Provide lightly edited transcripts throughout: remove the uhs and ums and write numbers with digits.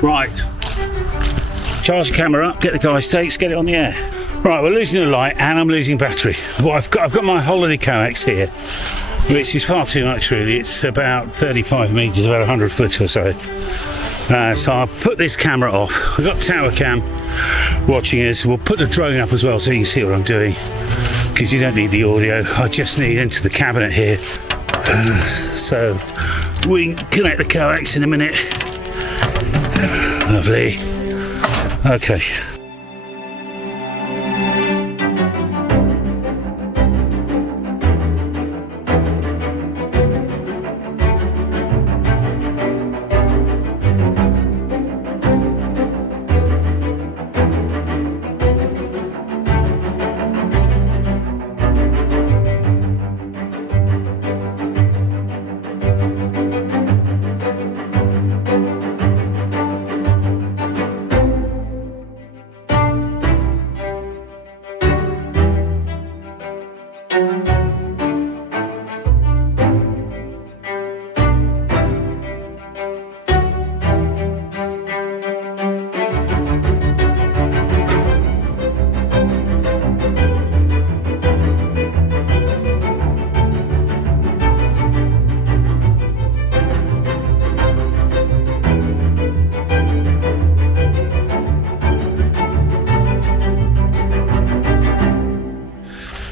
Right, charge the camera up, get the guy stakes, get it on the air. Right, we're losing the light and I'm losing battery. Well, I've got my holiday coax here, which is far too much really. It's about 35 metres, about 100 foot or so. So I'll put this camera off. I've got tower cam watching us. We'll put the drone up as well so you can see what I'm doing, because you don't need the audio. I just need into the cabinet here. So we can connect the coax in a minute. Lovely. Okay.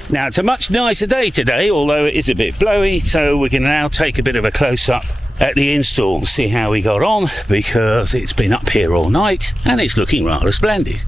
Now it's a much nicer day today, although it is a bit blowy, so we can now take a bit of a close-up at the install, see how we got on, because it's been up here all night and it's looking rather splendid.